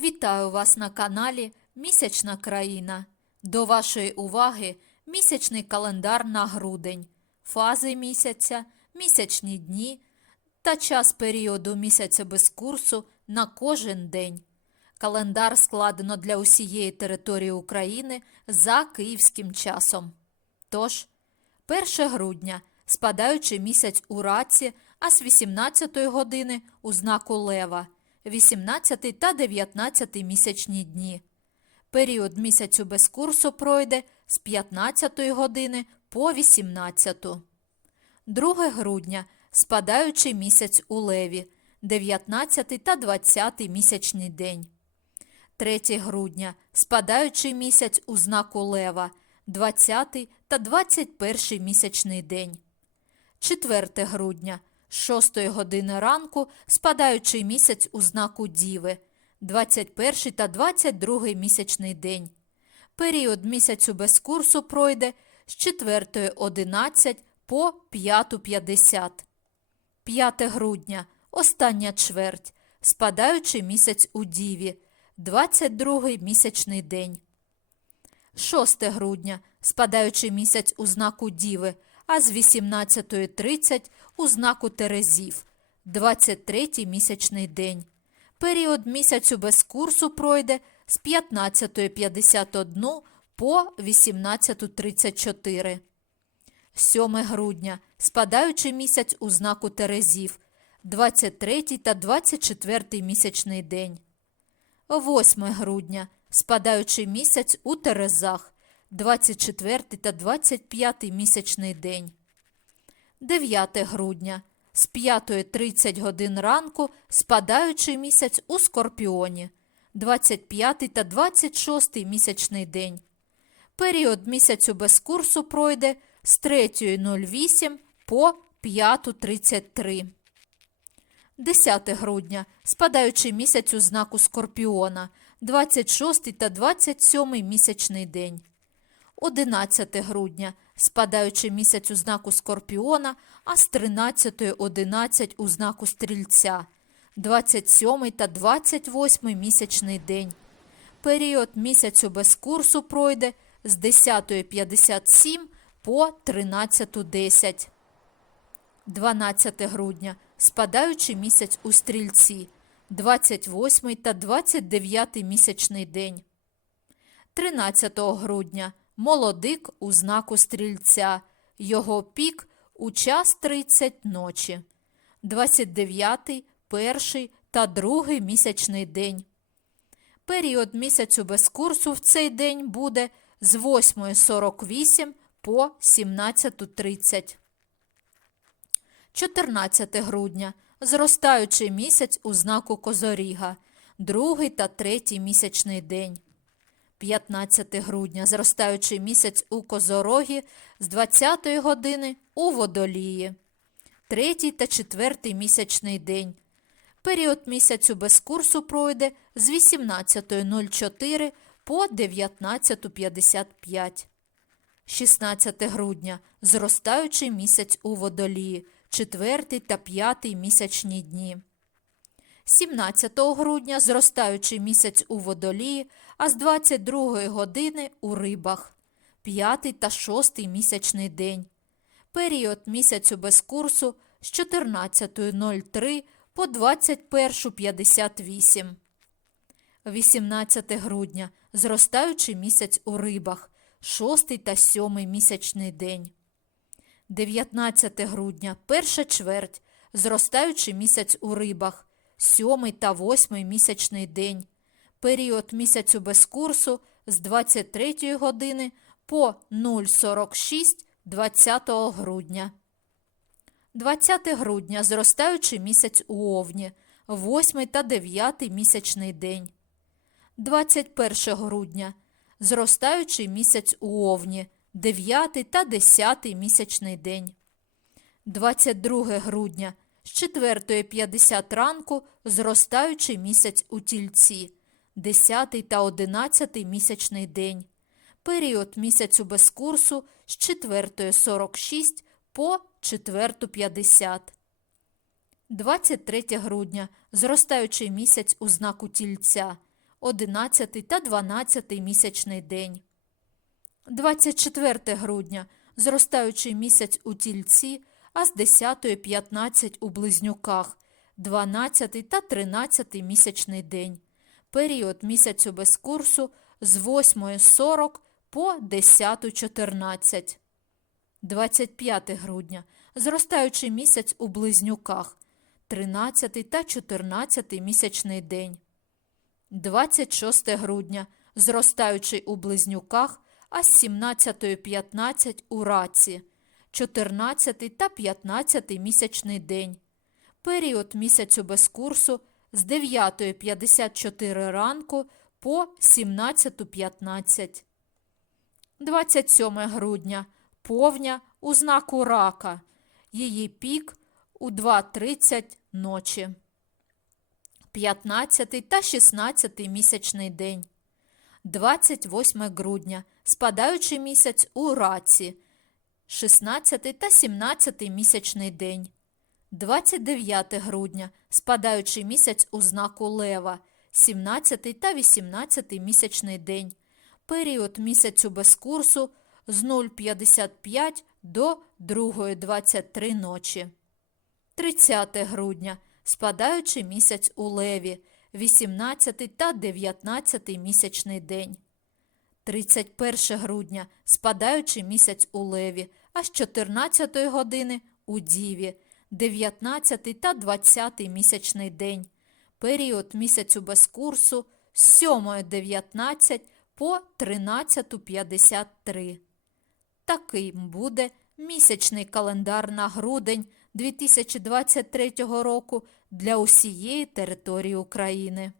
Вітаю вас на каналі Місячна країна. До вашої уваги місячний календар на грудень, фази місяця, місячні дні та час періоду місяця без курсу на кожен день. Календар складено для усієї території України за київським часом. Тож, 1 грудня, спадаючий місяць у раці, а з 18 години у знаку Лева, 18 та 19 місячні дні. Період місяцю без курсу пройде з 15 години по 18. 2 грудня спадаючий місяць у Леві, 19 та 20 місячний день. 3 грудня спадаючий місяць у знаку Лева, 20 та 21 місячний день. 4 грудня, 6 години ранку, спадаючий місяць у знаку Діви, 21 та 22 місячний день. Період місяцю без курсу пройде з 4.11 по 5.50. 5 грудня, остання чверть, спадаючий місяць у Діві, 22 місячний день. 6 грудня, спадаючий місяць у знаку Діви, а з 18.30 у знаку Терезів, 23 місячний день. Період місяцю без курсу пройде з 15.51 по 18.34. 7 грудня, спадаючий місяць у знаку Терезів, 23 та 24 місячний день. 8 грудня, спадаючий місяць у Терезах, 24 та 25 місячний день. 9 грудня, з 5.30 годин ранку, спадаючий місяць у Скорпіоні, 25 та 26 місячний день. Період місяцю без курсу пройде з 3.08 по 5.33. 10 грудня, спадаючий місяць у знаку Скорпіона, 26 та 27 місячний день. 11 грудня, спадаючий місяць у знаку Скорпіона, а з 13.11 у знаку Стрільця, 27 та 28 місячний день. Період місяцю без курсу пройде з 10.57 по 13.10. 12 грудня, спадаючий місяць у Стрільці, 28 та 29 місячний день. 13 грудня, молодик у знаку Стрільця, його пік у час 30 ночі, 29, 1 та 2 місячний день. Період місяцю без курсу в цей день буде з 8.48 по 17.30. 14 грудня. Зростаючий місяць у знаку Козоріга, другий та третій місячний день. 15 грудня. Зростаючий місяць у Козорогі з 20 години у Водолії. Третій та четвертий місячний день. Період місяцю без курсу пройде з 18.04 по 19.55. 16 грудня. Зростаючий місяць у Водолії, 4 та 5 місячні дні. 17 грудня зростаючий місяць у Водолії, а з 22 години у Рибах, 5 та 6 місячний день. Період місяцю без курсу з 14.03 по 21.58. 18 грудня зростаючий місяць у Рибах, 6 та 7 місячний день. 19 грудня перша чверть, зростаючий місяць у Рибах, 7 та 8 місячний день. Період місяцю без курсу з 23 години по 0,46 20 грудня. 20 грудня зростаючий місяць у Овні, 8 та 9 місячний день. 21 грудня зростаючий місяць у Овні, 9 та 10 місячний день. 22 грудня з 4.50 ранку зростаючий місяць у Тільці, 10 та 11 місячний день. Період місяцю без курсу з 4.46 по 4.50. 23 грудня зростаючий місяць у знаку Тільця, 11 та 12 місячний день. 24 грудня зростаючий місяць у тільці, а з 10 15 у близнюках, 12 та 13 місячний день. Період місяцю без курсу з 8.40 по 10.14. 25 грудня зростаючий місяць у близнюках, 13 та 14 місячний день. 26 грудня зростаючий у близнюках, а з 17.15 у раці, 14 та 15 місячний день. Період місяцю без курсу з 9.54 ранку по 17.15. 27 грудня повня у знаку рака. Її пік у 2.30 ночі. 15 та 16 місячний день. 28 грудня спадаючий місяць у раці. 16 та 17 місячний день. 29 грудня спадаючий місяць у знаку Лева. 17 та 18 місячний день. Період місяцю без курсу з 0,55 до 2.23 ночі. 30 грудня спадаючий місяць у Леві, 18 та 19 місячний день. 31 грудня спадаючий місяць у Леві, а з 14 години у Діві, 19 та 20 місячний день. Період місяцю без курсу з 7.19 по 13.53. Таким буде місячний календар на грудень 2023 року для усієї території України.